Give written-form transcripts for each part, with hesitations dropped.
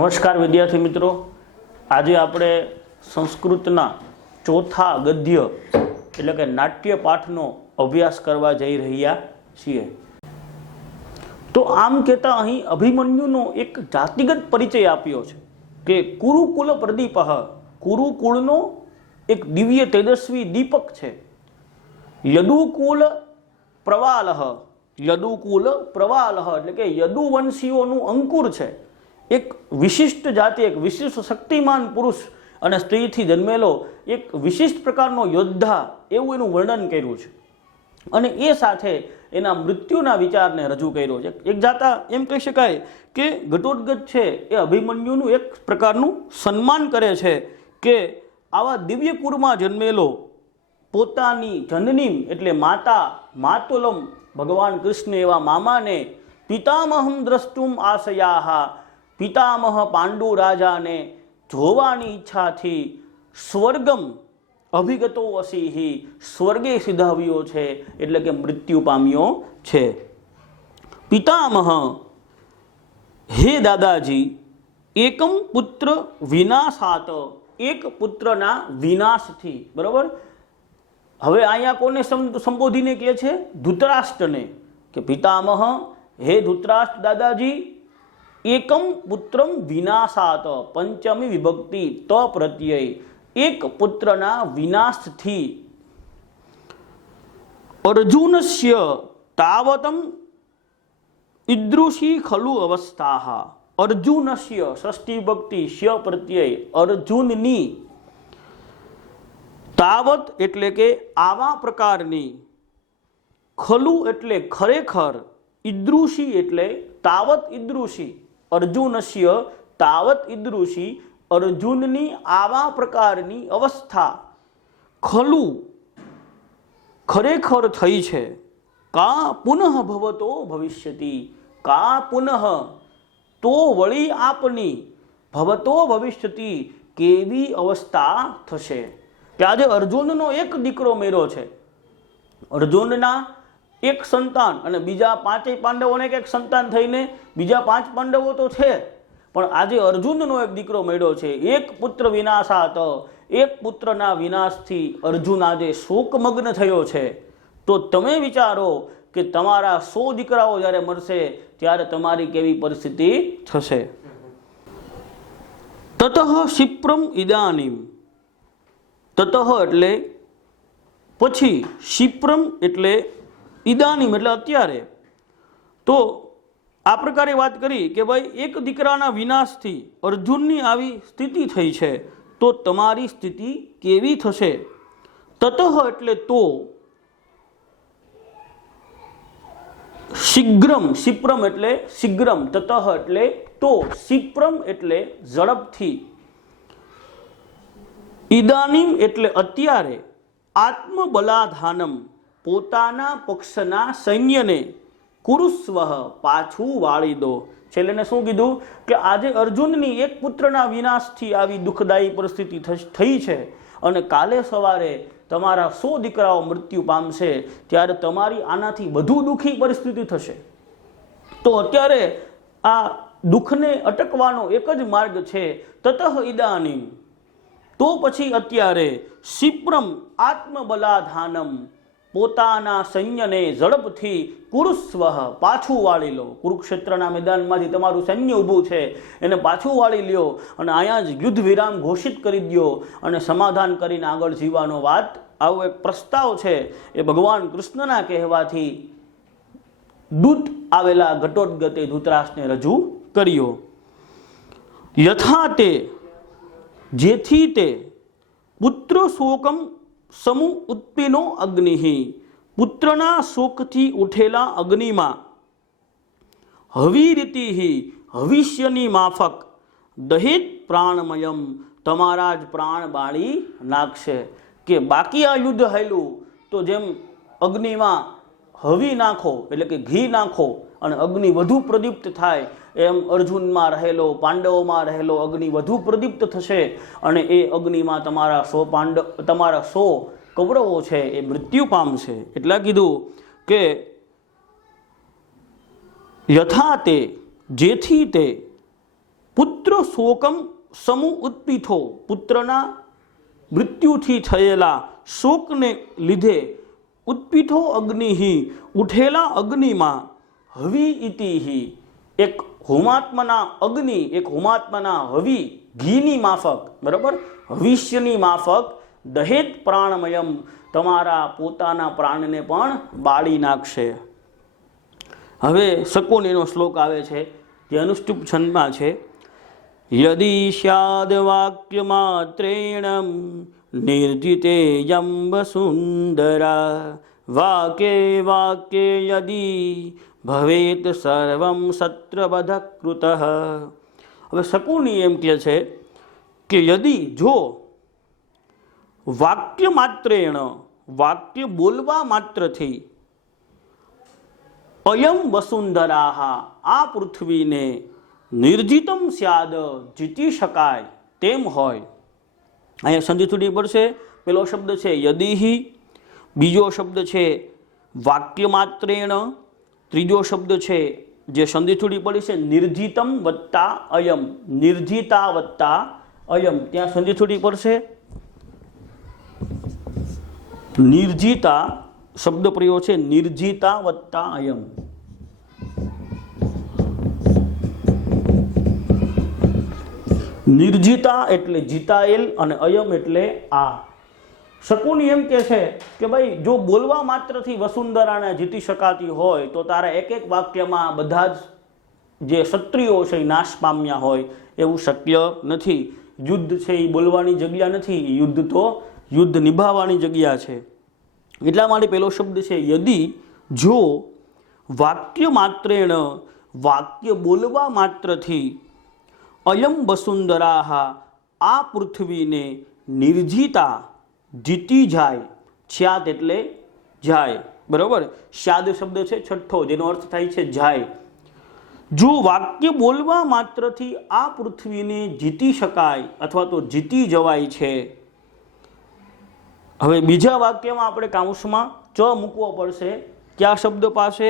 નમસ્કાર વિદ્યાર્થી મિત્રો, આજે આપણે સંસ્કૃતના ચોથા ગદ્ય એટલે કે નાટ્ય પાઠનો અભ્યાસ કરવા જઈ રહ્યા છીએ. તો આમ કહેતા અહીં અભિમન્યુનો એક જાતિગત પરિચય આપ્યો છે કે કુરુકુલ પ્રદીપ, કુરુકુળનો એક દિવ્ય તેજસ્વી દીપક છે. યદુકુલ પ્રવાલ, યદુકુલ પ્રવાલ એટલે કે યદુવંશીઓનું અંકુર છે. એક વિશિષ્ટ જાતિ, એક વિશિષ્ટ શક્તિમાન પુરુષ અને સ્ત્રીથી જન્મેલો એક વિશિષ્ટ પ્રકારનો યોદ્ધા, એવું એનું વર્ણન કર્યું છે. અને એ સાથે એના મૃત્યુના વિચારને રજૂ કર્યો છે. એક જાતા એમ કહી શકાય કે ઘટોત્કચ છે એ અભિમન્યુનું એક પ્રકારનું સન્માન કરે છે કે આવા દિવ્ય કુળમાં જન્મેલો પોતાની જનની એટલે માતા માતુલમ ભગવાન કૃષ્ણ એવા મામાને પિતામહમ દ્રષ્ટુમ આશયાહા, પિતામહ પાંડુ રાજાને જોવાની ઈચ્છાથી સ્વર્ગમ અભિગતો અસીહી, સ્વર્ગે સિધાવ્યો છે એટલે કે મૃત્યુ પામ્યો છે. પિતામહ, હે દાદાજી, એકમ પુત્ર વિનાશાત, એક પુત્રના વિનાશથી. બરાબર, હવે અહીંયા કોને સંબોધીને કહે છે? ધૃતરાષ્ટ્રને. કે પિતામહ, હે ધૃતરાષ્ટ્ર દાદાજી, એકમ પુત્રમ વિનાશાત, પંચમી વિભક્તિ ત પ્રત્યય, એક પુત્રના વિનાશથી. અર્જુનસ્ય તાવતમ ઈદૃશી ખલુ અવસ્થા, અર્જુનસ્ય ષષ્ઠી વિભક્તિ સ્ય પ્રત્યય, અર્જુનની, તાવત એટલે કે આવા પ્રકારની, ખલુ એટલે ખરેખર, ઈદૃશી એટલે તાવત ઈદૃશી, અર્જુનસ્ય તાવત ઈદૃશી, અર્જુનની આવા પ્રકારની અવસ્થા, ખલુ ખરેખર થઈ છે. કા પુનઃ ભવતો ભવિષ્યતિ, કા પુનઃ તો વળી આપની, ભવતો ભવિષ્યતિ કેવી અવસ્થા થશે. કે આજે અર્જુનનો એક દીકરો મેળો છે, અર્જુનના એક સંતાન અને બીજા પાંચેય પાંડવોને એક સંતાન થઈને બીજા 5 પાંડવો તો છે, પણ આજે અર્જુનનો એક દીકરો મળ્યો છે. એક પુત્ર વિનાશાત, એક પુત્રના વિનાશથી અર્જુન આજે શોકમગ્ન થયો છે. તો તમે વિચારો કે તમારા 100 દીકરાઓ જ્યારે મળશે ત્યારે તમારી કેવી પરિસ્થિતિ થશે. તતઃ ક્ષિપ્રમ ઇદાનીમ, તતઃ એટલે પછી, ક્ષિપ્રમ એટલે ઇદાનીમ એટલે અત્યારે. તો આ પ્રકારે વાત કરી કે ભાઈ એક દીકરાના વિનાશથી અર્જુનની આવી સ્થિતિ થઈ છે, તો તમારી સ્થિતિ કેવી થશે. તતઃ એટલે તો, શીઘ્રમ, ક્ષિપ્રમ એટલે શીઘ્રમ, તતઃ એટલે તો, ક્ષિપ્રમ એટલે ઝડપથી, ઇદાનીમ એટલે અત્યારે, આત્મબલાધાનમ પોતાના પક્ષના સૈન્યને, કુરુસ્વ પાછું વાળી દો. છેલ્લે શું કીધું કે આજે અર્જુનની એક પુત્રના વિનાશથી આવી દુઃખદાયી પરિસ્થિતિ થઈ છે અને કાલે સવારે તમારા 100 દીકરાઓ મૃત્યુ પામશે ત્યારે તમારી આનાથી વધુ દુઃખી પરિસ્થિતિ થશે. તો અત્યારે આ દુઃખને અટકવાનો એક જ માર્ગ છે, તતઃ ઇદાનીમ, તો પછી અત્યારે, ક્ષિપ્રમ આત્મબલાધાનમ પોતાના સૈન્યને ઝડપથી, કુરુસ્વ પાછું વાળી લો. કુરુક્ષેત્રના મેદાનમાંથી તમારું સૈન્ય ઊભું છે એને પાછું વાળી લ્યો અને અહીંયા જ યુદ્ધ વિરામ ઘોષિત કરી દો અને સમાધાન કરીને આગળ જીવવાનો વાત, આવો એક પ્રસ્તાવ છે એ ભગવાન કૃષ્ણના કહેવાથી દૂત આવેલા ઘટોત્કચે ધૃતરાષ્ટ્રને રજૂ કર્યો. યથા તે, જેથી તે, પુત્ર શોકમ સમુ ઉત્પીનો અગ્નિ, પુત્રના શોકથી ઉઠેલા અગ્નિમાં, હવિરીતિ ભવિષ્યની માફક, દહેત પ્રાણમયમ તમારા જ પ્રાણ બાળી નાખશે. કે બાકી આ યુદ્ધ હાલ્યું તો જેમ અગ્નિમાં હવી નાખો એટલે કે ઘી નાખો અને અગ્નિ વધુ પ્રદીપ્ત થાય, એમ અર્જુનમાં રહેલો, પાંડવોમાં રહેલો અગ્નિ વધુ પ્રદીપ્ત થશે અને એ અગ્નિમાં તમારા 100 કૌરવો છે એ મૃત્યુ પામશે. એટલે કીધું કે યથા તે, જેથી તે, પુત્ર શોકમ સમુ ઉત્પીઠો, પુત્રના મૃત્યુથી થયેલા શોકને લીધે ઉત્પીઠો અગ્નિ, ઉઠેલા અગ્નિમાં હવિ ઇતિહિ, એક હોમાત્માના અગ્નિ, એક હોમાત્માના હવિ ઘીની માફક, બરાબર, ભવિષ્યની માફક દહેત પ્રાણમયમ, તમારા પોતાના પ્રાણને પણ બાળી નાખશે. હવે શકુનીનો શ્લોક આવે છે જે અનુષ્ટુપ છંદમાં છે. યદિ સ્યાદ વાક્ય માત્રેણ નિર્જિતે યમ વસુંધરા, વાક્યે વાક્યે યદિ ભવેત સર્વમ સત્રવધ કૃતઃ. હવે શકુની એમ કહે છે કે યદિ, જો, વાક્ય માત્રેણ, વાક્ય બોલવા માત્રથી, અયમ વસુંધરા, આ પૃથ્વીને, નિર્જિતમ સ્યાદ, જીતી શકાય તેમ હોય. અહીંયા સંધિ થોડી પડશે. પેલો શબ્દ છે યદિ, બીજો શબ્દ છે વાક્ય માત્રેણ, ત્રીજો શબ્દ છે જે સંધિ થોડી પડી છે નિર્જિતમ વત્તા અયમ, નિર્જિતા વત્તા અયમ, ત્યાં સંધિ થોડી પડશે. નિર્જિતા શબ્દ પ્રયોગ છે નિર્જિતા વત્તા અયમ. નિર્જિતા એટલે જીતાયેલ અને અયમ એટલે આ. શકુની એમ કે છે કે ભાઈ જો બોલવા માત્રથી વસુંધરાને જીતી શકાતી હોય તો તારા એક એક વાક્યમાં બધા જ જે ક્ષત્રિયો છે એ નાશ પામ્યા હોય એવું શક્ય નથી. યુદ્ધ છે એ બોલવાની જગ્યા નથી, યુદ્ધ તો યુદ્ધ નિભાવવાની જગ્યા છે. એટલા માટે પેલો શબ્દ છે યદિ, જો, વાક્ય માત્રેણ, વાક્ય બોલવા માત્રથી, અયમ વસુંધરા, આ પૃથ્વીને, નિર્જિતા, જીતી જાય, સ્યાદ એટલે જાય, બરોબર, સ્યાદ શબ્દ છે છઠ્ઠો જેનો અર્થ થાય છે જાય. જો વાક્ય બોલવા માત્રથી આ પૃથ્વીને જીતી શકાય અથવા તો જીતી જવાય છે. હવે બીજા વાક્યમાં આપણે કાઉન્સમાં ચ મૂકવો પડશે. કયા શબ્દ પાસે?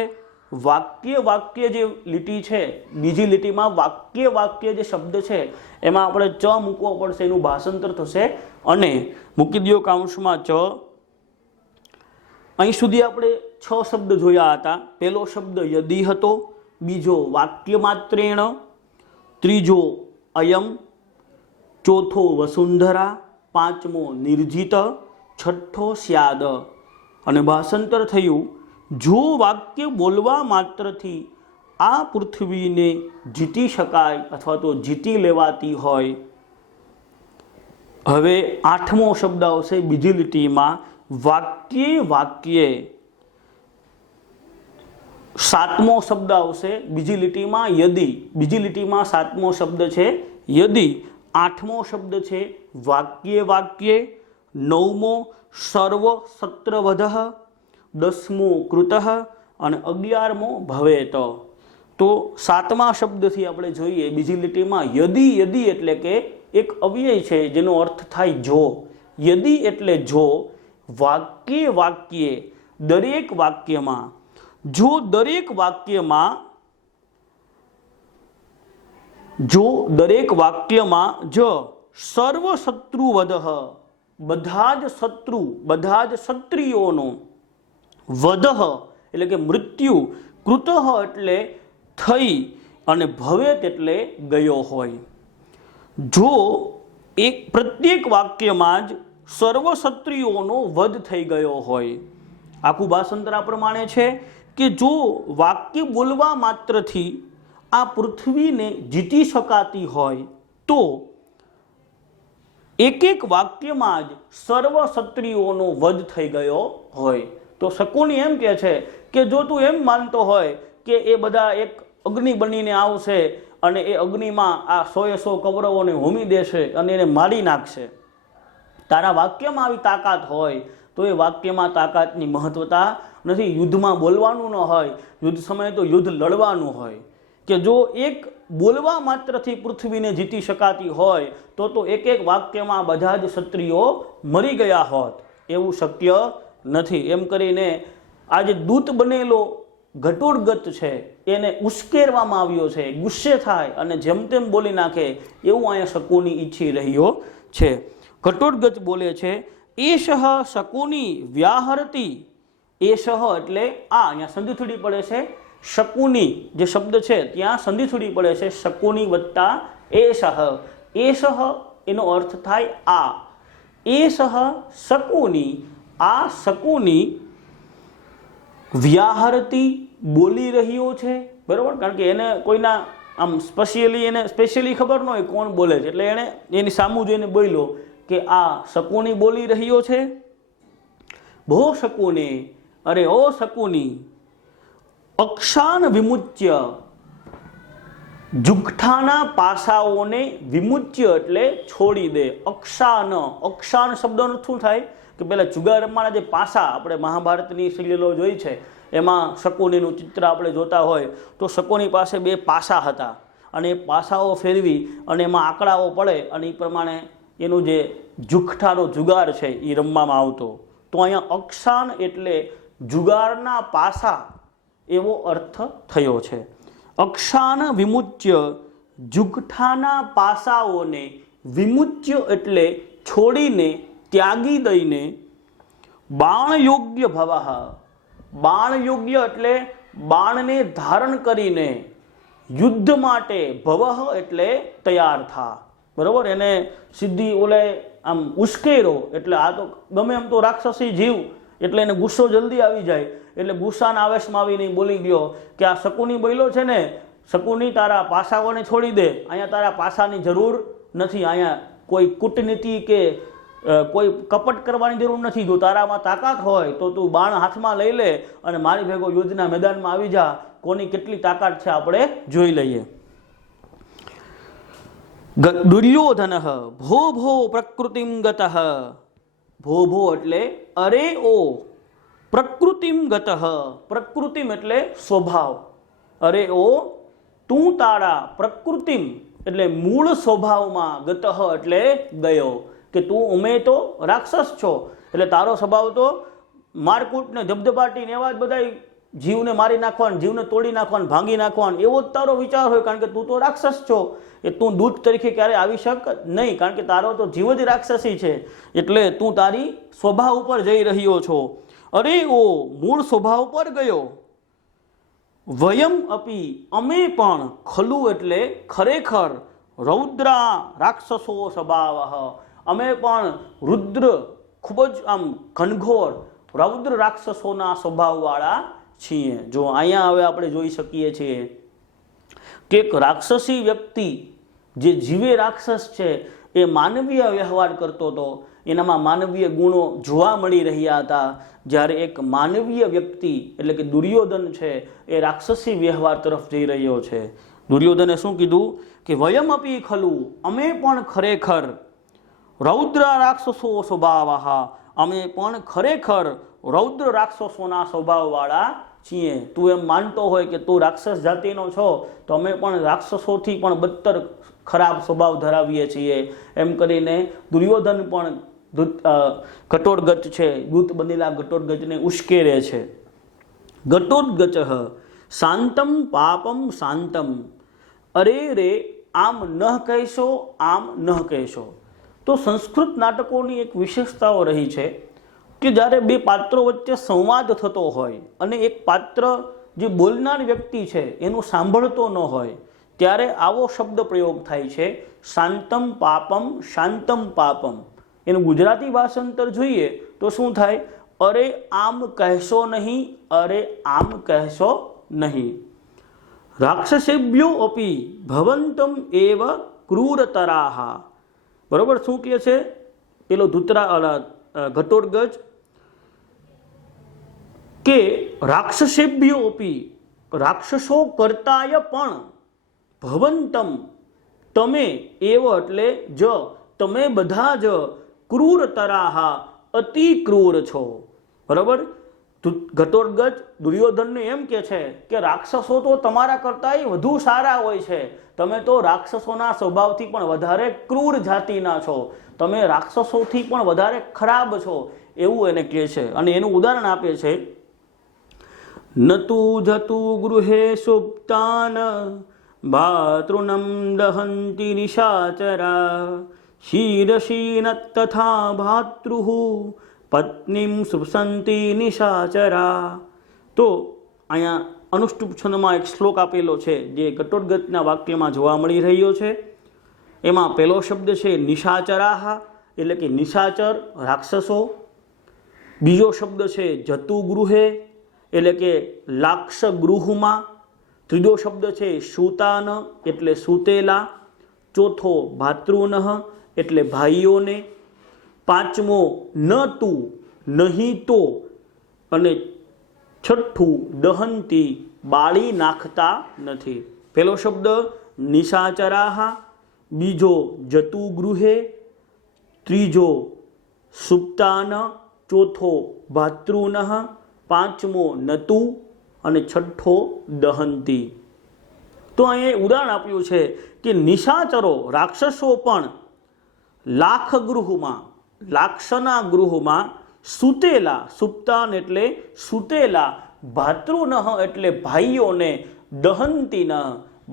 વાક્ય, વાક્ય જે લીટી છે, બીજી લીટીમાં વાક્ય, વાક્ય જે શબ્દ છે એમાં આપણે ચ મૂકવો પડશે, એનું ભાષાંતર થશે અને મૂકી દો કાઉન્સમાં ચ. અહીં સુધી આપણે 6 શબ્દ જોયા હતા. પહેલો શબ્દ યદિ હતો, બીજો વાક્ય માત્રેણ, ત્રીજો અયમ, ચોથો વસુંધરા, પાંચમો નિર્જિત, છઠ્ઠો સ્યાદ. અને ભાષાંતર થયું જો વાક્ય બોલવા માત્રથી આ પૃથ્વીને જીતી શકાય અથવા તો જીતી લેવાતી હોય. હવે 8મો શબ્દ આવશે બીજી લીટીમાં વાક્યે વાક્યે. 7મો શબ્દ આવશે બીજી લીટીમાં યદિ, બીજી લીટીમાં 7મો શબ્દ છે યદિ. 8મો શબ્દ છે વાક્યે વાક્યે. 9મો સર્વ સત્રવધ. 10મો કૃતઃ અને 11મો ભવેત. તો 7મા શબ્દથી આપણે જોઈએ બીજી લીટીમાં યદિ, યદિ એટલે કે એક અવ્યય છે જેનો અર્થ થાય જો. યદિ એટલે જો, વાક્યે વાક્યે, દરેક વાક્યમાં. જો દરેક વાક્યમાં, જો દરેક વાક્યમાં જ સર્વ શત્રુવધ, બધા જ શત્રુ, બધા જ ક્ષત્રિયોનો, વધ એટલે કે મૃત્યુ, કૃતઃ એટલે થઈ અને ભવેત એટલે ગયો હોય. જો એક પ્રત્યેક વાક્યમાં જ સર્વ ક્ષત્રિયોનો વધ થઈ ગયો હોય. આખું ભાષાંતર આ પ્રમાણે છે કે જો વાક્ય બોલવા માત્રથી આ પૃથ્વીને જીતી શકાતી હોય તો એક એક વાક્યમાં જ સર્વ ક્ષત્રિયોનો વધ થઈ ગયો હોય. તો શકુની એમ કહે છે કે જો તું એમ માનતો હોય કે એ બધા એક અગ્નિ બનીને આવશે અને એ અગ્નિમાં આ 100 કૌરવોને હોમી દેશે અને એને મારી નાખશે, તારા વાક્યમાં આવી તાકાત હોય તો એ વાક્યમાં તાકાતની મહત્વતા નથી. યુદ્ધમાં બોલવાનું ન હોય, યુદ્ધ સમયે તો યુદ્ધ લડવાનું હોય. કે જો એક બોલવા માત્રથી પૃથ્વીને જીતી શકાતી હોય તો એક એક વાક્યમાં બધા જ ક્ષત્રિયો મરી ગયા હોત. એવું શક્ય નથી. એમ કરીને આજે દૂત બનેલો ઘટોડગચ છે એને ઉશ્કેરવામાં આવ્યો છે, ગુસ્સે થાય અને જેમ તેમ બોલી નાખે એવું અહીંયા શકુની ઈચ્છી રહ્યો છે. ઘટોડગચ બોલે છે એષઃ શકુની વ્યાહરતી. એષઃ એટલે આ, અહીંયા સંધિ થોડી પડે છે. શકુની જે શબ્દ છે ત્યાં સંધિ થોડી પડે છે, શકુની વત્તા એષઃ. એષઃ એનો અર્થ થાય આ. એષઃ શકુની, આ શકુની વ્યાહરતી બોલી રહ્યો છે. બરાબર, કારણ કે એને કોઈના આમ સ્પેશિયલી ખબર ન હોય કોણ બોલે છે, એટલે એણે એની સામું જોઈને બોલ્યો કે આ શકુની બોલી રહ્યો છે. ભો શકુને, અરે ઓ શકુની, અક્ષાન વિમુચ્ય, જુગઠાના પાસાઓને વિમુચ્ય એટલે છોડી દે. અક્ષાન, અક્ષાન શબ્દનો શું થાય કે પેલા જુગાર રમવાના જે પાસા આપણે મહાભારતની સિરિયલો જોઈ છે એમાં શકુનીનું ચિત્ર આપણે જોતા હોય તો શકુની પાસે બે પાસા હતા અને એ પાસાઓ ફેરવી અને એમાં આંકડાઓ પડે અને એ પ્રમાણે એનું જે જુગઠાનો જુગાર છે એ રમવામાં આવતો. તો અહીંયા અક્ષાન એટલે જુગારના પાસા એવો અર્થ થયો છે. અક્ષાન વિમુચ્ય, જુગઠાના પાસાઓને વિમુચ્ય એટલે છોડીને, ત્યાગી દઈને, બાણ યોગ્ય ભવઃ, બાણ યોગ્ય એટલે બાણને ધારણ કરીને, યુદ્ધ માટે, ભવઃ એટલે તૈયાર થા. બરાબર, એને સીધી ઓલે આમ ઉશ્કેરો એટલે આ તો ગમે એમ તો રાક્ષસી જીવ એટલે એને ગુસ્સો જલ્દી આવી જાય એટલે ગુસ્સાના આવેશમાં આવીને બોલી ગયો કે આ શકુની બોલ્યો છે ને, શકુની તારા પાસાઓને છોડી દે, અહીંયા તારા પાસાની જરૂર નથી, અહીંયા કોઈ કૂટનીતિ કે કોઈ કપટ કરવાની જરૂર નથી. જો તારામાં તાકાત હોય તો તું બાણ હાથમાં લઈ લે અને મારી ભેગો યુદ્ધના મેદાનમાં આવી જા. કોની કેટલી તાકાત છે આપણે જોઈ લઈએ. દુર્યોધન ભો ભો પ્રકૃતિમ ગતઃ. ભો ભો એટલે અરે ઓ, પ્રકૃતિમ ગતઃ, પ્રકૃતિમ એટલે સ્વભાવ. અરે ઓ તું તારા પ્રકૃતિમ એટલે મૂળ સ્વભાવમાં, ગતઃ એટલે ગયો, કે તું ઉમે તો રાક્ષસ છો એટલે તારો સ્વભાવ તો મારકૂટ ને ધબધબાટી ને એવા જ બધા જીવને મારી નાખવાનું, જીવને તોડી નાખવાનું, ભાંગી નાખવાનું એવો જ તારો વિચાર હોય, કારણ કે તું તો રાક્ષસ છો. એ તું દૂત તરીકે ક્યારે આવી શક નહીં, કારણ કે તારો તો જીવ જ રાક્ષસી છે, એટલે તું તારી સ્વભાવ ઉપર જઈ રહ્યો છો. અરે ઓ મૂળ સ્વભાવ પર ગયો. વયમ અપી અમે પણ, ખલુ એટલે ખરેખર, રૌદ્રા રાક્ષસો સ્વભાવ, અમે પણ રુદ્ર ખૂબ જ આમ ઘનઘોર રૌદ્ર રાક્ષસોના સ્વભાવવાળા છીએ. જો અહીંયા હવે આપણે જોઈ શકીએ છીએ કે એક રાક્ષસી વ્યક્તિ જે જીવે રાક્ષસ છે એ માનવીય વ્યવહાર કરતો હતો, એનામાં માનવીય ગુણો જોવા મળી રહ્યા હતા. જ્યારે એક માનવીય વ્યક્તિ એટલે કે દુર્યોધન છે એ રાક્ષસી વ્યવહાર તરફ જઈ રહ્યો છે. દુર્યોધને શું કીધું કે વયમ અપી ખલુ, અમે પણ ખરેખર, રૌદ્ર રાક્ષસો સ્વભાવ, અમે પણ ખરેખર રૌદ્ર રાક્ષસોના સ્વભાવવાળા છીએ. તું એમ માનતો હોય કે તું રાક્ષસ જાતિનો છો તો અમે પણ રાક્ષસોથી પણ બદતર ખરાબ સ્વભાવ ધરાવીએ છીએ, એમ કરીને દુર્યોધન પણ ઘટોડગચ છે, દૂત બનેલા ઘટોડગચને ઉશ્કેરે છે. ઘટોડગચ શાંતમ પાપમ શાંતમ, અરે રે આમ ન કહેશો, આમ ન કહેશો. તો સંસ્કૃત નાટકોની એક વિશેષતાઓ રહી છે કે જ્યારે બે પાત્રો વચ્ચે સંવાદ થતો હોય અને એક પાત્ર જે બોલનાર વ્યક્તિ છે એનું સાંભળતો ન હોય ત્યારે આવો શબ્દ પ્રયોગ થાય છે, શાંતમ પાપમ શાંતમ પાપમ. એનું ગુજરાતી ભાષાંતર જોઈએ તો શું થાય? અરે આમ કહેશો નહીં, અરે આમ કહેશો નહીં. રાક્ષસેભ્યો અપી ભવંતમ એવ ક્રૂરતરાહા. બરોબર, શું કહે છે પેલો ઘટોડગચ કે રાક્ષસેભ્યો અપી, રાક્ષસો કરતાય પણ, ભવંતમ તમે, એવ એટલે જ, તમે બધા જ, ક્રૂરતરાહા અતિ ક્રૂર છો. બરાબર, ઘટોડગચ દુર્યોધનને એમ કે છે કે રાક્ષસો તો તમારા કરતાંય વધુ સારા હોય છે, તમે તો રાક્ષસોના સ્વભાવથી પણ વધારે ક્રૂર જાતિના છો, તમે રાક્ષસોથી પણ વધારે ખરાબ છો, એવું એને કહે છે. અને એનું ઉદાહરણ આપે છે न तु जतु गृहे सुप्तान भातॄणं दहन्ति निशाचरा शीरशीन तथा भातृः पत्नीं सुप्सन्ति निशाचरा। तो અહીંયા અનુષ્ટુપ છંદમાં એક શ્લોક આપેલો છે જે ઘટોત્કચના વાક્યમાં જોવા મળી રહ્યો છે। એમાં પહેલો શબ્દ છે નિશાચરાહ એટલે કે નિશાચર રાક્ષસો। બીજો શબ્દ છે જતુ ગૃહે એટલે કે લાક્ષ ગૃહમાં। ત્રીજો શબ્દ છે સૂતાન એટલે સૂતેલા। ચોથો ભાતૃનઃ એટલે ભાઈઓને। પાંચમો ન તું નહીં તો અને છઠ્ઠું દહંતી બાળી નાખતા નથી। પહેલો શબ્દ નિશાચરાહ, બીજો જતુ ગૃહે, ત્રીજો સુપ્તાન, ચોથો ભાતૃનઃ, પાંચમો નતુ અને છઠ્ઠો દહંતી। તો અહીંયા ઉદાહરણ આપ્યું છે કે નિશાચરો રાક્ષસો પણ લાખ ગૃહમાં, લાક્ષના ગૃહમાં સૂતેલા, સુપ્તાન એટલે સૂતેલા, ભાતૃનઃ એટલે ભાઈઓને દહંતીન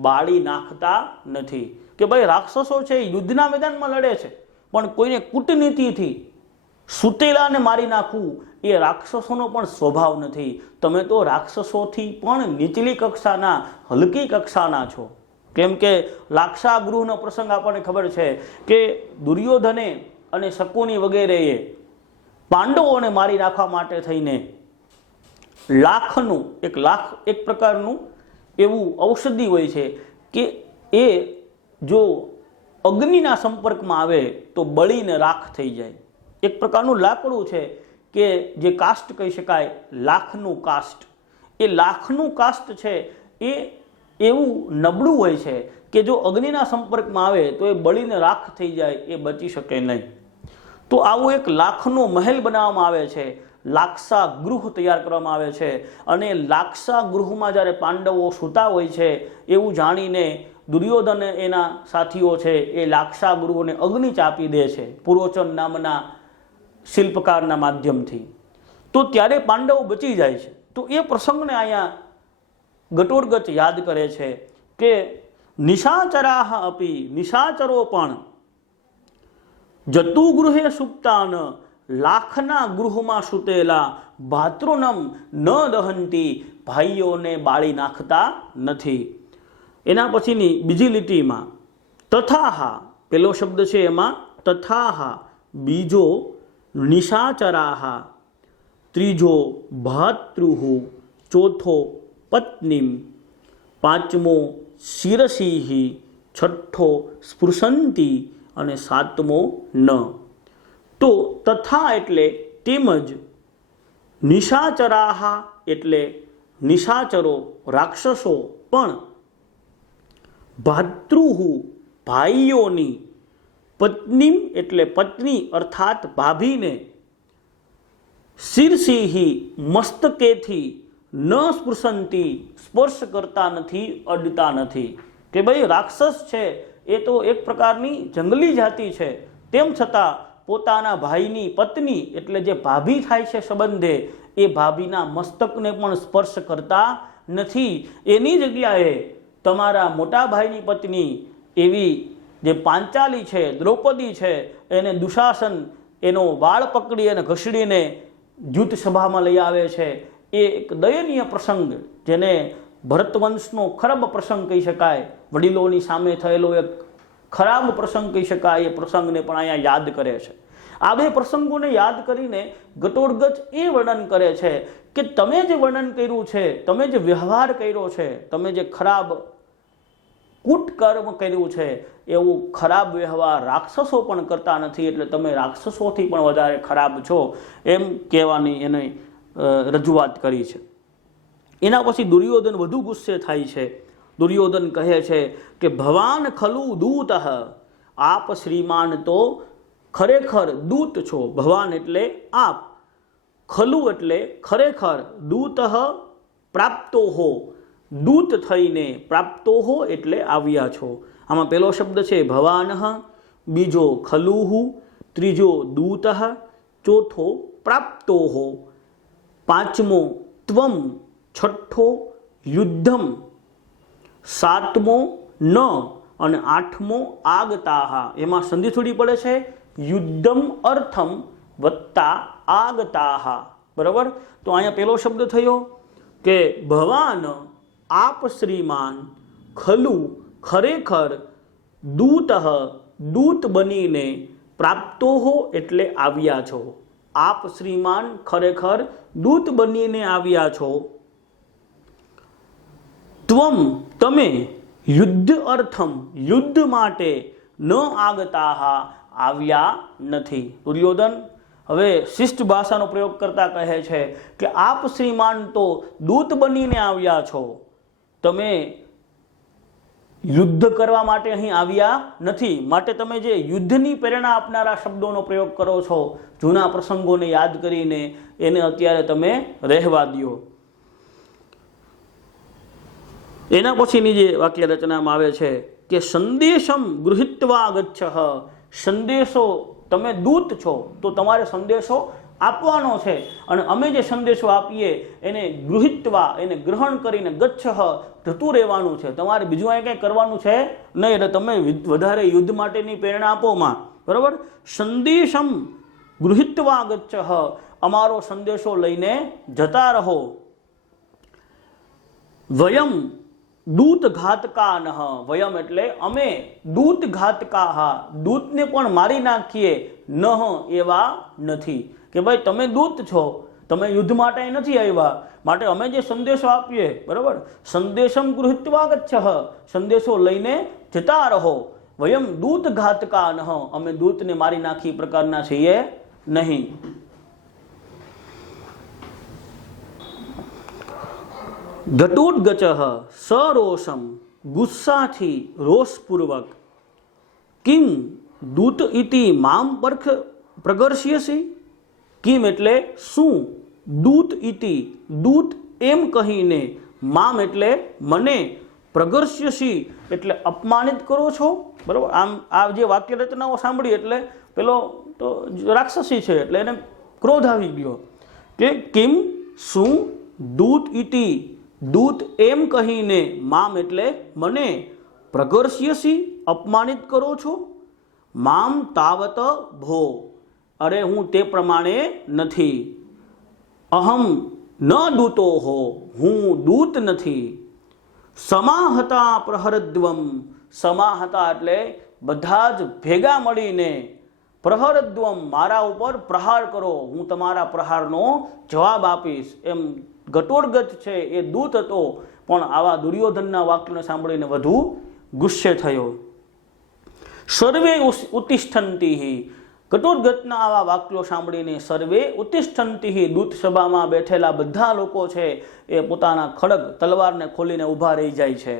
બાળી નાખતા નથી। કે ભાઈ રાક્ષસો છે યુદ્ધના મેદાનમાં લડે છે પણ કોઈને કૂટનીતિથી સૂતેલાને મારી નાખવું એ રાક્ષસોનો પણ સ્વભાવ નથી। તમે તો રાક્ષસોથી પણ નીચલી કક્ષાના, હલકી કક્ષાના છો। કેમ કે લાક્ષાગૃહનો પ્રસંગ આપણને ખબર છે કે દુર્યોધને અને શકુની વગેરેએ પાંડવોને મારી નાખવા માટે થઈને લાખનું એક પ્રકારનું એવું ઔષધિ હોય છે કે એ જો અગ્નિના સંપર્કમાં આવે તો બળીને રાખ થઈ જાય। એક પ્રકારનું લાકડું છે કે જે કાસ્ટ કહી શકાય, લાખનું કાસ્ટ। એ લાખનું કાસ્ટ છે એ એવું નબળું હોય છે કે જો અગ્નિના સંપર્કમાં આવે તો એ બળીને રાખ થઈ જાય, એ બચી શકે નહીં। તો આવું એક લાખનો મહેલ બનાવવામાં આવે છે, લાક્ષા ગૃહ તૈયાર કરવામાં આવે છે। અને લાક્ષા ગૃહમાં જ્યારે પાંડવો સૂતા હોય છે એવું જાણીને દુર્યોધન એના સાથીઓ છે એ લાક્ષા ગૃહોને અગ્નિ ચાપી દે છે પુરોચન નામના શિલ્પકારના માધ્યમથી। તો ત્યારે પાંડવો બચી જાય છે। તો એ પ્રસંગને અહીંયા ઘટોત્કચ યાદ કરે છે કે નિશાચરાહ અપી, નિશાચરો પણ જતુ ગૃહે સુપ્તાન, લાખના ગૃહમાં સૂતેલા, ભાતૃનમ ન દહંતી, ભાઈઓને બાળી નાખતા નથી। એના પછીની બીજી લીટીમાં તથાહા, પેલો શબ્દ છે એમાં તથાહા, બીજો નિશાચરાહ, ત્રીજો ભાતૃઃ, ચોથો પત્નીમ, પાંચમો શિરસિઃ, છઠ્ઠો સ્પૃશંતી અને સાતમો ન। તો તથા એટલે તેમજ, નિશાચરાહ એટલે નિશાચરો રાક્ષસો પણ, ભાતૃઃ ભાઈઓની, પત્નીમ એટલે પત્ની અર્થાત ભાભીને, શિરસિઃ મસ્તકેથી, ન સ્પૃશંતી સ્પર્શ કરતા નથી, અડતા નથી। કે ભાઈ રાક્ષસ છે એ તો એક પ્રકારની જંગલી જાતિ છે, તેમ છતાં પોતાના ભાઈની પત્ની એટલે જે ભાભી થાય છે સંબંધે, એ ભાભીના મસ્તકને પણ સ્પર્શ કરતા નથી। એની જગ્યાએ તમારા મોટા ભાઈની પત્ની એવી જે પાંચાલી છે, દ્રૌપદી છે, એને દુશાસન એનો વાળ પકડી અને ઘસડીને જૂથ સભામાં લઈ આવે છે। એ એક દયનીય પ્રસંગ, જેને ભરતવંશનો ખરાબ પ્રસંગ કહી શકાય, વડીલોની સામે થયેલો એક ખરાબ પ્રસંગ કહી શકાય। એ પ્રસંગને પણ અહીંયા યાદ કરે છે। આ બે પ્રસંગોને યાદ કરીને ઘટોત્કચ એ વર્ણન કરે છે કે તમે જે વર્ણન કર્યું છે, તમે જે વ્યવહાર કર્યો છે, તમે જે ખરાબ કૂટકર્મ કર્યું છે, એવું ખરાબ વ્યવહાર રાક્ષસો પણ કરતા નથી, એટલે તમે રાક્ષસોથી પણ વધારે ખરાબ છો, એમ કહેવાની એને રજૂઆત કરી છે। એના પછી દુર્યોધન વધુ ગુસ્સે થાય છે। દુર્યોધન કહે છે કે ભવાન ખલુ દૂત, આપ શ્રીમાન તો ખરેખર દૂત છો। ભવાન એટલે આપ, ખલુ એટલે ખરેખર, દૂત પ્રાપ્તો હો, દૂત થઈને, પ્રાપ્તો હો એટલે આવ્યા છો। આમાં પહેલો શબ્દ છે ભવાન, બીજો ખલુઃ, ત્રીજો દૂત, ચોથો પ્રાપ્તો હો, પાંચમો ત્વમ, છઠ્ઠો યુદ્ધમ, સાતમો ન અને આઠમો આગતાહા. એમાં સંધિ થોડી પડે છે, યુદ્ધમ અર્થમ વત્તા આગતાહા. બરાબર. તો અહીંયા પેલો શબ્દ થયો કે ભવાન આપ શ્રીમાન ખલુ ખરેખર દૂત દૂત બનીને પ્રાપ્તો હો એટલે આવ્યા છો. આપ શ્રીમાન ખરેખર દૂત બનીને આવ્યા છો. ત્વમ તમે યુદ્ધ અર્થમ યુદ્ધ માટે ન આગતાહા આવ્યા નથી. દુર્યોધન હવે શિષ્ટ ભાષાનો પ્રયોગ કરતા કહે છે કે આપ શ્રીમાન તો દૂત બનીને આવ્યા છો, તમે યુદ્ધ કરવા માટે અહીં આવ્યા નથી. માટે તમે જે યુદ્ધની પ્રેરણા આપનારા શબ્દોનો પ્રયોગ કરો છો, જૂના પ્રસંગોને યાદ કરીને, એને અત્યારે તમે રહેવા દો. એના પછીની જે વાક્ય રચનામાં આવે છે કે સંદેશમ ગૃહિત્વા ગચ્છ. સંદેશો, તમે દૂત છો તો તમારે સંદેશો આપવાનો છે, અને અમે જે સંદેશો આપીએ એને ગૃહિત્વા, એને ગ્રહણ કરીને ગચ્છ જતું રહેવાનું છે. તમારે બીજું અહીં કંઈ કરવાનું છે નહીં. એટલે તમે વધારે યુદ્ધ માટેની પ્રેરણા આપોમાં. બરાબર. સંદેશમ ગૃહિત્વા ગચ્છ, અમારો સંદેશો લઈને જતા રહો. વયમ દૂત ઘાતકા નહ. વયમ એટલે અમે, દૂત ઘાતકા, દૂતને પણ મારી નાખીએ, નહ એવા નથી. કે ભાઈ તમે દૂત છો, તમે યુદ્ધ માટે નથી આવ્યા, માટે અમે જે સંદેશો આપીએ, બરાબર, સંદેશમ ગૃહિત્વા ગચ્છ, સંદેશો લઈને જતા રહો. વયમ દૂત ઘાતકા નહ, અમે દૂતને મારી નાખી પ્રકારના છીએ નહીં. ઘટોદગચ સરોષમ, ગુસ્સાથી રોષપૂર્વક, કિમ દૂત ઇતિ મામ પરખ પ્રગર્ષ્યસી. કિમ એટલે શું, દૂત ઇતિ દૂત એમ કહીને, મામ એટલે મને, પ્રગર્ષ્યસી એટલે અપમાનિત કરો છો. બરાબર. આમ આ જે વાક્ય રચનાઓ સાંભળી એટલે પેલો તો રાક્ષસી છે એટલે એને ક્રોધ આવી ગયો કે કિમ શું, દૂત ઇતિ દૂત એમ કહીને, મામ એટલે મને, પ્રગર્ષ્યસી અપમાનિત કરો છો. મામ તાવત ભો, અરે હું તે પ્રમાણે નથી. અહમ ન દૂતો હો, હું દૂત નથી. સમાહતા પ્રહરદ્વમ, સમાહતા એટલે બધા જ ભેગા મળીને, પ્રહરદ્વમ મારા ઉપર પ્રહાર કરો, હું તમારા પ્રહારનો જવાબ આપીશ. એમ ઘટોદગચ છે એ દૂત હતો, પણ આવા દુર્યોધનના વાક્યને સાંભળીને વધુ ગુસ્સે થયો. સર્વે ઉત્તિષ્ઠન્તિ, ઘટોદગચના આવા વાક્યો સાંભળીને સર્વે ઉત્તિષ્ઠન્તિ, દૂત સભામાં બેઠેલા બધા લોકો છે એ પોતાના ખડગ તલવારને ખોલીને ઊભા રહી જાય છે.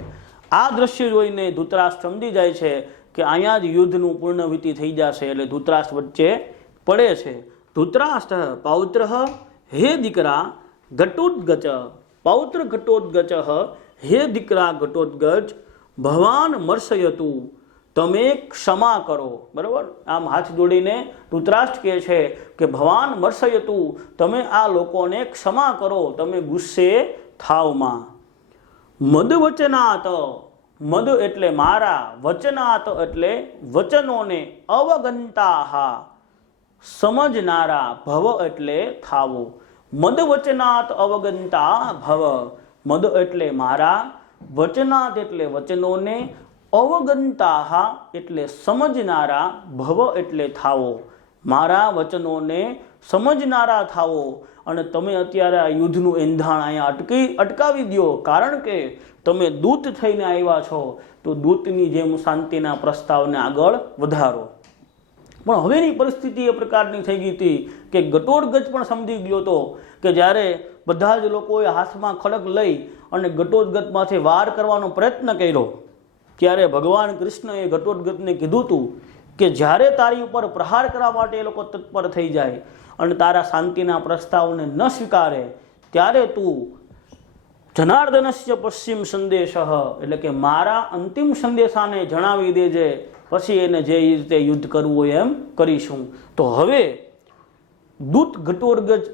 આ દ્રશ્ય જોઈને ધૃતરાષ્ટ્ર સમજી જાય છે કે અહીંયા જ યુદ્ધનું પૂર્ણવિધિ થઈ જશે. એટલે ધૃતરાષ્ટ્ર વચ્ચે પડે છે. ધૃતરાષ્ટ્ર પૌત્ર, હે દીકરા ઘટોદગચ, પૌત્ર ઘટોદગચ, હે દીકરા ઘટોદગચ, ભવાન મર્ષયતુ, તમે ક્ષમા કરો. બરાબર. આમ હાથ જોડીને ધૃતરાષ્ટ્ર કહે છે કે ભવાન મર્ષયતુ, તમે આ લોકોને ક્ષમા કરો, તમે ગુસ્સે થાવમાં. મદ વચનાત, મદ એટલે મારા, વચનાત એટલે વચનોને, અવગંતાહા સમજનારા, ભવ એટલે થાવો. મદ વચનાત અવગંતા ભવ, મદ એટલે મારા, વચનાત એટલે વચનોને, અવગંતાહા એટલે સમજનારા, ભવ એટલે થાવો, મારા વચનોને સમજનારા થાવો. અને તમે અત્યારે આ યુદ્ધનું એંધાણ અહીંયા અટકાવી દો, કારણ કે તમે દૂત થઈને આવ્યા છો, તો દૂતની જેમ શાંતિના પ્રસ્તાવને આગળ વધારો. પણ હવેની પરિસ્થિતિ એ પ્રકારની થઈ ગઈ હતી કે ઘટોદગચ પણ સમજી ગયો હતો કે જ્યારે બધા જ લોકોએ હાથમાં ખડગ લઈ અને ઘટોદગચમાંથી વાર કરવાનો પ્રયત્ન કર્યો, ત્યારે ભગવાન કૃષ્ણએ ઘટોદગચને કીધું હતું કે જ્યારે તારી ઉપર પ્રહાર કરવા માટે એ લોકો તત્પર થઈ જાય અને તારા શાંતિના પ્રસ્તાવને ન સ્વીકારે, ત્યારે તું જનાર્દનસ્ય પશ્ચિમ સંદેશ, એટલે કે મારા અંતિમ સંદેશાને જણાવી દેજે, પછી એને જે રીતે યુદ્ધ કરવું હોય એમ કરીશું. તો હવે દૂત ઘટોદગચ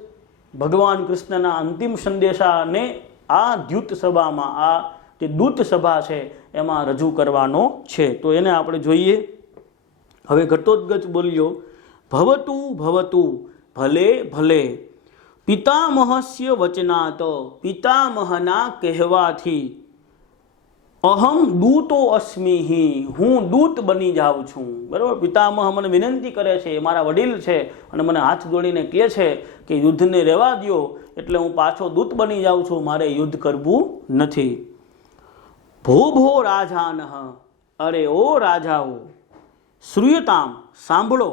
ભગવાન કૃષ્ણના અંતિમ સંદેશાને આ દ્યુત સભામાં, આ જે દૂત સભા છે એમાં રજૂ કરવાનો છે. તો એને આપણે જોઈએ. હવે ઘટોત્કચ બોલ્યો, ભવતુ ભવતુ, ભલે ભલે, પિતામહસ્ય વચનાત, પિતામહના કહેવાથી, અહમ દૂતો અસ્મિહિ, હું દૂત બની જાઉં છું. બરાબર, પિતામહ મને વિનંતી કરે છે, મારા વડીલ છે, અને મને હાથ જોડીને કહે છે કે યુદ્ધને રહેવા દો, એટલે હું પાછો દૂત બની જાઉં છું, મારે યુદ્ધ કરવું નથી. ભો ભો રાજાનઃ, અરે ઓ રાજાઓ, શ્રૂયતામ, સાંભળો,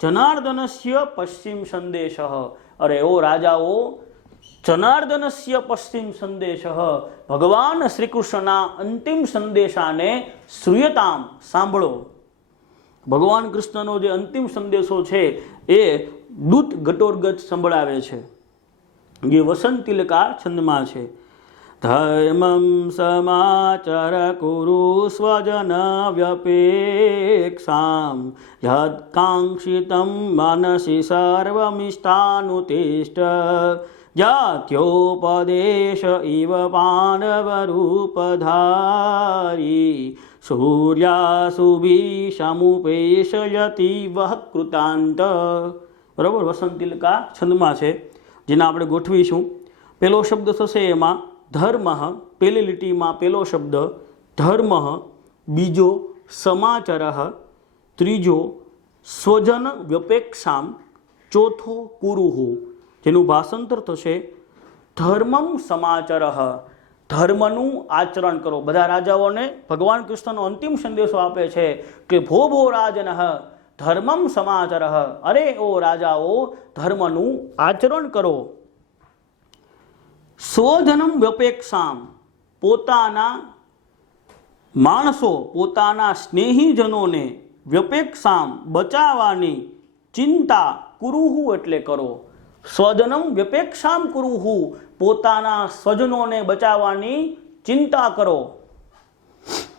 જનાર્દનસ્ય પશ્ચિમ સંદેશ, અરે ઓ રાજાઓ, જનાર્દનસ્ય પશ્ચિમ સંદેશ, ભગવાન શ્રી કૃષ્ણના અંતિમ સંદેશાને શ્રૂયતામ, સાંભળો. ભગવાન કૃષ્ણનો જે અંતિમ સંદેશો છે એ દૂત ઘટોત્કચ સંભળાવે છે. જે વસંતિલકા છંદમાં છે. ધર્મં સમાચર કુરુ સ્વજન વ્યપેક્ષામ, યત્કાંક્ષિતં માનસી સર્વમિષ્ટાનુતિષ્ઠ, જાત્યોપદેશ ઇવ પાંડવરૂપધારી, સૂર્યાસુભી સમુપેશયતિ વહ કૃતાંત. બરાબર, વસંતિલકા છંદમાં છે, જેને આપણે ગોઠવીશું. પેલો શબ્દ થશે એમાં ધર્મ, પેલી લીટીમાં પેલો શબ્દ ધર્મ, બીજો સમાચર, ત્રીજો સ્વજન વ્યપેક્ષામ, ચોથો કુરુહુ, જેનું ભાષાંતર થશે ધર્મમ સમાચર, ધર્મનું આચરણ કરો. બધા રાજાઓને ભગવાન કૃષ્ણનો અંતિમ સંદેશો આપે છે કે ભો ભો રાજન ધર્મમ સમાચર, અરે ઓ રાજાઓ, ધર્મનું આચરણ કરો. સ્વજનમ વ્યપેક્ષામ, પોતાના માણસો, પોતાના સ્નેહીજનોને, વ્યપેક્ષામ, બચાવવાની, ચિંતા, કુરુહુ એટલે કરો. સ્વજનમ વ્યપેક્ષામ કુરુહુ, પોતાના સ્વજનોને બચાવવાની ચિંતા કરો.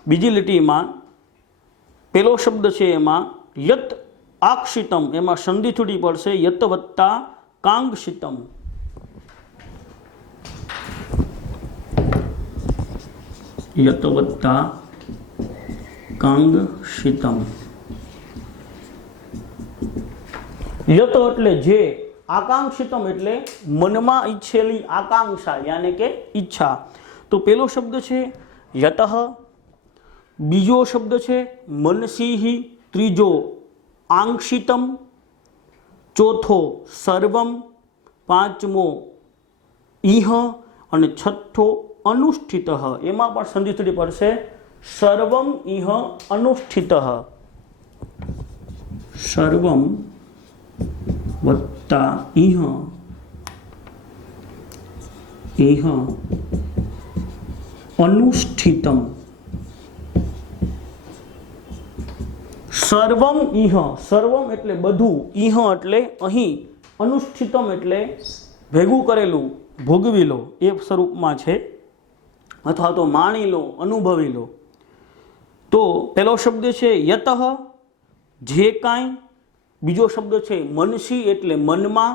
બીજી લીટીમાં પેલો શબ્દ છે એમાં યત આક્ષિતમ, એમાં સંધિ છૂટી પડશે, યત વત્તા કાંક્ષિતમ. યત વત્તા કાંક્ષિતમ. યત એટલે જે, આકાંક્ષિતમ એટલે મનમાં ઈચ્છેલી આકાંક્ષા, યાને કે ઈચ્છા. તો પેલો શબ્દ છે યતઃ, બીજો શબ્દ છે મનસીહિ, ત્રીજો આંક્ષિતમ, ચોથો સર્વમ, પાંચમો ઇહ, અને છઠ્ઠો અનુષ્ઠિત. એમાં પણ સંધિ થડી પડશે, સર્વમ ઇહ અનુષ્ઠિત. સર્વમ વત્તા ઇહ, ઇહ અનુષ્ઠિતમ. સર્વમ ઇહ, સર્વમ એટલે બધું, ઇહ એટલે અહીં, અનુષ્ઠિતમ એટલે ભેગું કરેલું, ભોગવી લો, એ સ્વરૂપમાં છે, અથવા તો માણી લો, અનુભવી લો. તો પહેલો શબ્દ છે યતઃ, જે કાંઈ. બીજો શબ્દ છે મનસી એટલે મનમાં,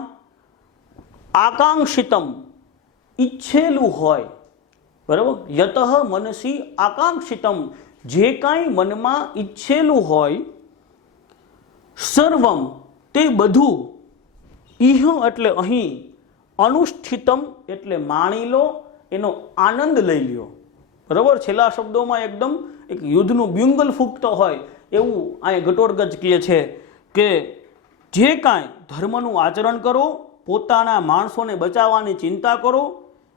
આકાંક્ષિતમ ઈચ્છેલું હોય. બરાબર, યતઃ મનસી આકાંક્ષિતમ, જે કાંઈ મનમાં ઈચ્છેલું હોય. સર્વમ તે બધું, ઇહ એટલે અહીં, અનુષ્ઠિતમ એટલે માણી લો, એનો આનંદ લઈ લ્યો. બરાબર, છેલ્લા શબ્દોમાં એકદમ એક યુદ્ધનું બ્યુંગલ ફૂંકતો હોય એવું અહીંયા ઘટોત્કચ કહે છે કે જે કાંઈ ધર્મનું આચરણ કરો, પોતાના માણસોને બચાવવાની ચિંતા કરો,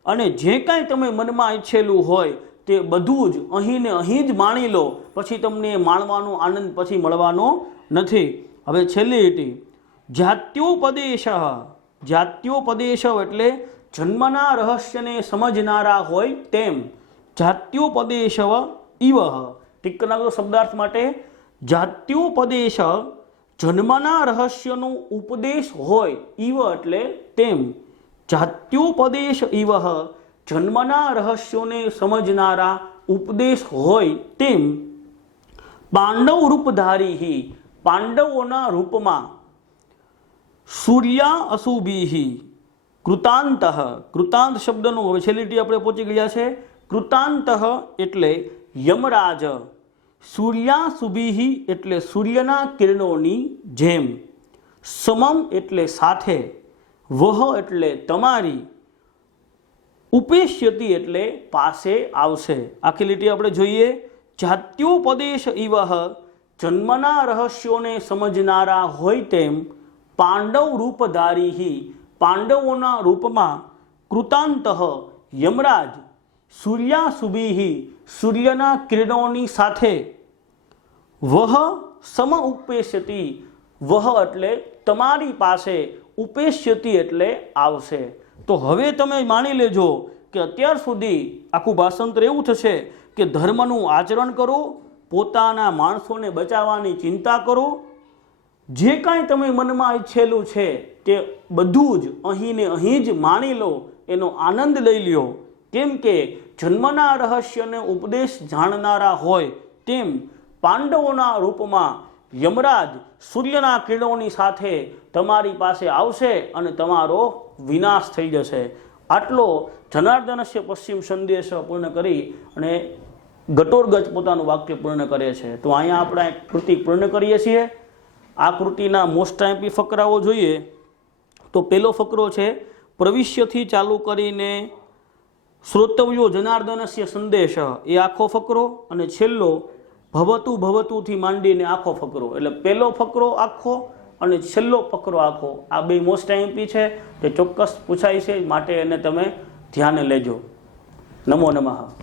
અને જે કાંઈ તમે મનમાં ઈચ્છેલું હોય તે બધું જ અહીં ને અહીં જ માણી લો, પછી તમને માણવાનો આનંદ પછી મળવાનો નથી. હવે છેલ્લી લીટી જાત્યોપદેશ. જાત્યોપદેશ એટલે જન્મના રહસ્યને સમજનારા હોય તેમ. જાત્યોપદેશ ઇવ, ટીક નાખો શબ્દાર્થ માટે. જાત્યોપદેશ જન્મના રહસ્યનો ઉપદેશ હોય, ઇવ એટલે તેમ. જાત્યોપદેશ ઇવ જન્મના રહસ્યોને સમજનારા ઉપદેશ હોય તેમ. પાંડવ રૂપધારી, પાંડવોના રૂપમાં. સૂર્યા અશુભી, કૃતાંત, કૃતાંત શબ્દનું હવે છેલ્લી ટી આપણે પહોંચી ગયા છે. કૃતાંત એટલે યમરાજ, સૂર્યાસુભિ એટલે સૂર્યના કિરણોની જેમ, સમમ એટલે સાથે, વહ એટલે તમારી, ઉપેશ્યતિ એટલે પાસે આવશે. આખી લીટી આપણે જોઈએ. જાત્યોપદેશ ઇવ, જન્મના રહસ્યોને સમજનારા હોય તેમ, પાંડવ રૂપધારી, પાંડવોના રૂપમાં, કૃતાંત યમરાજ, સૂર્યાસુભિ સૂર્યના કિરણોની સાથે, વહ સમ ઉપેશ્યતિ, વહ એટલે તમારી પાસે, ઉપેશ્યતિ એટલે આવશે. તો હવે તમે માની લેજો કે અત્યાર સુધી આખું ભાષાંતર એવું થશે કે ધર્મનું આચરણ કરો, પોતાના માણસોને બચાવવાની ચિંતા કરો, જે કાંઈ તમે મનમાં ઈચ્છેલું છે તે બધું જ અહીં ને અહીં જ માણી લો, એનો આનંદ લઈ લ્યો. કેમ કે જન્મના રહસ્યને ઉપદેશ જાણનારા હોય તેમ પાંડવોના રૂપમાં યમરાજ સૂર્યના કિરણોની સાથે તમારી પાસે આવશે અને તમારો વિનાશ થઈ જશે. આટલો જનાર્દનસ્ય પશ્ચિમ સંદેશ પૂર્ણ કરી અને ગટોરગજ પોતાનું વાક્ય પૂર્ણ કરે છે. તો અહીંયા આપણે એક કૃતિ પૂર્ણ કરીએ છીએ. આ કૃતિના મોસ્ટ ટાઈપી ફકરાઓ જોઈએ તો પહેલો ફકરો છે પ્રવિશ્યથી ચાલુ કરીને શ્રોતવ્યો જનાર્દનસ્ય સંદેશ, એ આખો ફકરો, અને છેલ્લો ભવતું ભવતુંથી માંડીને આખો ફકરો. એટલે પહેલો ફકરો આખો અને છેલ્લો ફકરો આખો, આ બે મોસ્ટ ટાઈપી છે. તે ચોક્કસ પૂછાય છે, માટે એને તમે ધ્યાને લેજો. નમો નમઃ.